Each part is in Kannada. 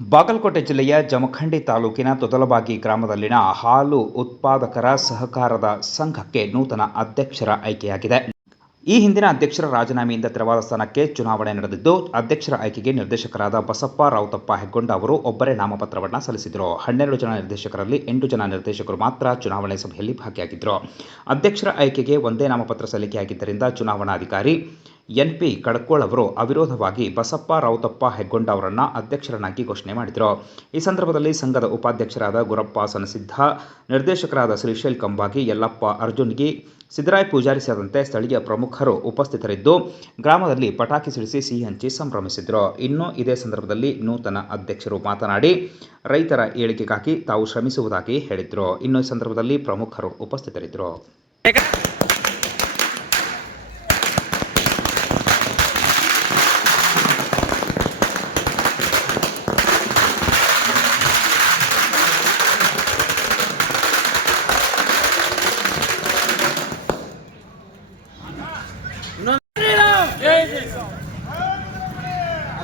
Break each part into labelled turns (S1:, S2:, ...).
S1: ಬಾಗಲಕೋಟೆ ಜಿಲ್ಲೆಯ ಜಮಖಂಡಿ ತಾಲೂಕಿನ ತೊದಲಬಾಗಿ ಗ್ರಾಮದಲ್ಲಿನ ಹಾಲು ಉತ್ಪಾದಕರ ಸಹಕಾರದ ಸಂಘಕ್ಕೆ ನೂತನ ಅಧ್ಯಕ್ಷರ ಆಯ್ಕೆಯಾಗಿದೆ. ಈ ಹಿಂದಿನ ಅಧ್ಯಕ್ಷರ ರಾಜೀನಾಮೆಯಿಂದ ತೆರವಾದ ಸ್ಥಾನಕ್ಕೆ ಚುನಾವಣೆ ನಡೆದಿದ್ದು, ಅಧ್ಯಕ್ಷರ ಆಯ್ಕೆಗೆ ನಿರ್ದೇಶಕರಾದ ಬಸಪ್ಪ ರಾವುತಪ್ಪ ಹೆಗ್ಗೊಂಡ ಅವರು ಒಬ್ಬರೇ ನಾಮಪತ್ರವನ್ನು ಸಲ್ಲಿಸಿದರು. ಹನ್ನೆರಡು ಜನ ನಿರ್ದೇಶಕರಲ್ಲಿ ಎಂಟು ಜನ ನಿರ್ದೇಶಕರು ಮಾತ್ರ ಚುನಾವಣೆ ಸಭೆಯಲ್ಲಿ ಭಾಗಿಯಾಗಿದ್ದರು ಅಧ್ಯಕ್ಷರ ಆಯ್ಕೆಗೆ ಒಂದೇ ನಾಮಪತ್ರ ಸಲ್ಲಿಕೆಯಾಗಿದ್ದರಿಂದ ಚುನಾವಣಾಧಿಕಾರಿ ಎನ್ಪಿ ಕಡ್ಕೋಳ್ ಅವರು ಅವಿರೋಧವಾಗಿ ಬಸಪ್ಪ ರಾವುತಪ್ಪ ಹೆಗ್ಗೊಂಡ ಅವರನ್ನು ಅಧ್ಯಕ್ಷರನ್ನಾಗಿ ಘೋಷಣೆ ಮಾಡಿದರು. ಈ ಸಂದರ್ಭದಲ್ಲಿ ಸಂಘದ ಉಪಾಧ್ಯಕ್ಷರಾದ ಗುರಪ್ಪ ಸನಸಿದ್ಧ ನಿರ್ದೇಶಕರಾದ ಶ್ರೀಶೈಲ್ ಕಂಬಾಗಿ, ಯಲ್ಲಪ್ಪ ಅರ್ಜುನ್ಗಿ ಸಿದ್ದರಾಯ್ ಪೂಜಾರಿ ಸೇರಿದಂತೆ ಸ್ಥಳೀಯ ಪ್ರಮುಖರು ಉಪಸ್ಥಿತರಿದ್ದು, ಗ್ರಾಮದಲ್ಲಿ ಪಟಾಕಿ ಸಿಡಿಸಿ ಸಿಹಿ ಹಂಚಿ ಸಂಭ್ರಮಿಸಿದರು. ಇನ್ನು ಇದೇ ಸಂದರ್ಭದಲ್ಲಿ ನೂತನ ಅಧ್ಯಕ್ಷರು ಮಾತನಾಡಿ, ರೈತರ ಏಳಿಗೆಗಾಗಿ ತಾವು ಶ್ರಮಿಸುವುದಾಗಿ ಹೇಳಿದರು. ಇನ್ನು ಸಂದರ್ಭದಲ್ಲಿ ಪ್ರಮುಖರು ಉಪಸ್ಥಿತರಿದ್ದರು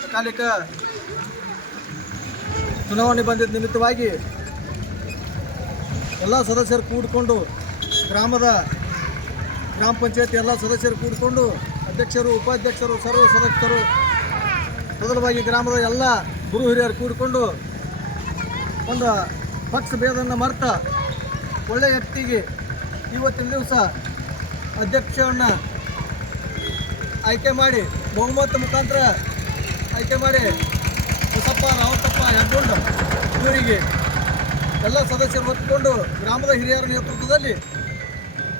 S2: ಸಕಾಲಿಕ ಚುನಾವಣೆ ಬಂದಿದ್ದ ನಿಮಿತ್ತವಾಗಿ ಎಲ್ಲ ಸದಸ್ಯರು ಕೂಡಿಕೊಂಡು ಗ್ರಾಮದ ಗ್ರಾಮ ಪಂಚಾಯತ್ ಎಲ್ಲ ಸದಸ್ಯರು ಕೂಡಿಕೊಂಡು ಅಧ್ಯಕ್ಷರು, ಉಪಾಧ್ಯಕ್ಷರು, ಸರ್ವ ಸದಸ್ಯರು ಮೊದಲವಾಗಿ ಗ್ರಾಮದ ಎಲ್ಲ ಗುರು ಹಿರಿಯರು ಕೂಡಿಕೊಂಡು ಒಂದು ಪಕ್ಷ ಭೇದವನ್ನು ಮರೆತ ಒಳ್ಳೆಯ ವ್ಯಕ್ತಿಗೆ ಇವತ್ತಿನ ದಿವಸ ಅಧ್ಯಕ್ಷವನ್ನು ಆಯ್ಕೆ ಮಾಡಿ, ಬಹುಮತ ಮುಖಾಂತರ ಆಯ್ಕೆ ಮಾಡಿ, ಬಸಪ್ಪ ರಾವತಪ್ಪ ಹೆಗ್ಗೊಂಡು ಇವರಿಗೆ ಎಲ್ಲ ಸದಸ್ಯರು ಒತ್ತಿಕೊಂಡು ಗ್ರಾಮದ ಹಿರಿಯರ ನೇತೃತ್ವದಲ್ಲಿ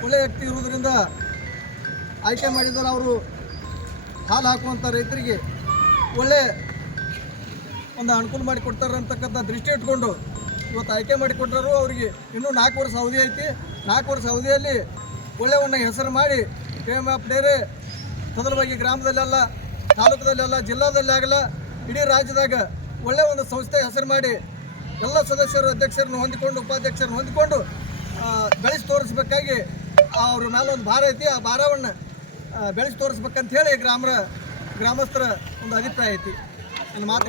S2: ಒಳ್ಳೆಯ ವ್ಯಕ್ತಿ ಇರುವುದರಿಂದ ಆಯ್ಕೆ ಮಾಡಿದರೆ ಅವರು ಹಾಲು ಹಾಕುವಂಥ ರೈತರಿಗೆ ಒಳ್ಳೆ ಒಂದು ಅನುಕೂಲ ಮಾಡಿ ಕೊಡ್ತಾರೆ ಅಂತಕ್ಕಂಥ ದೃಷ್ಟಿ ಇಟ್ಕೊಂಡು ಇವತ್ತು ಆಯ್ಕೆ ಮಾಡಿಕೊಟ್ಟರು ಅವರಿಗೆ ಇನ್ನೂ ನಾಲ್ಕು ವರ್ಷ ಅವಧಿ ಐತಿ. ನಾಲ್ಕು ವರ್ಷ ಅವಧಿಯಲ್ಲಿ ಒಳ್ಳೆಯವನ್ನ ಹೆಸರು ಮಾಡಿ ಎಂ ಎಫ್ ಡೇರೆ ಮೊದಲವಾಗಿ ಗ್ರಾಮದಲ್ಲೆಲ್ಲ, ತಾಲೂಕದಲ್ಲೆಲ್ಲ ಜಿಲ್ಲಾದಲ್ಲಿ ಆಗಲ್ಲ ಇಡೀ ರಾಜ್ಯದಾಗ ಒಳ್ಳೆಯ ಒಂದು ಸಂಸ್ಥೆ ಹೆಸರು ಮಾಡಿ ಎಲ್ಲ ಸದಸ್ಯರು, ಅಧ್ಯಕ್ಷರನ್ನು ಹೊಂದಿಕೊಂಡು, ಉಪಾಧ್ಯಕ್ಷರನ್ನು ಹೊಂದಿಕೊಂಡು ಬೆಳೆಸಿ ತೋರಿಸ್ಬೇಕಾಗಿ ಅವ್ರ ಮೇಲೆ ಒಂದು ಭಾರ ಐತಿ. ಆ ಭಾರವನ್ನು ಬೆಳೆಸಿ ತೋರಿಸ್ಬೇಕಂತ ಹೇಳಿ ಗ್ರಾಮರ, ಗ್ರಾಮಸ್ಥರ ಒಂದು ಅಭಿಪ್ರಾಯ ಐತಿ. ನನ್ನ ಮಾತು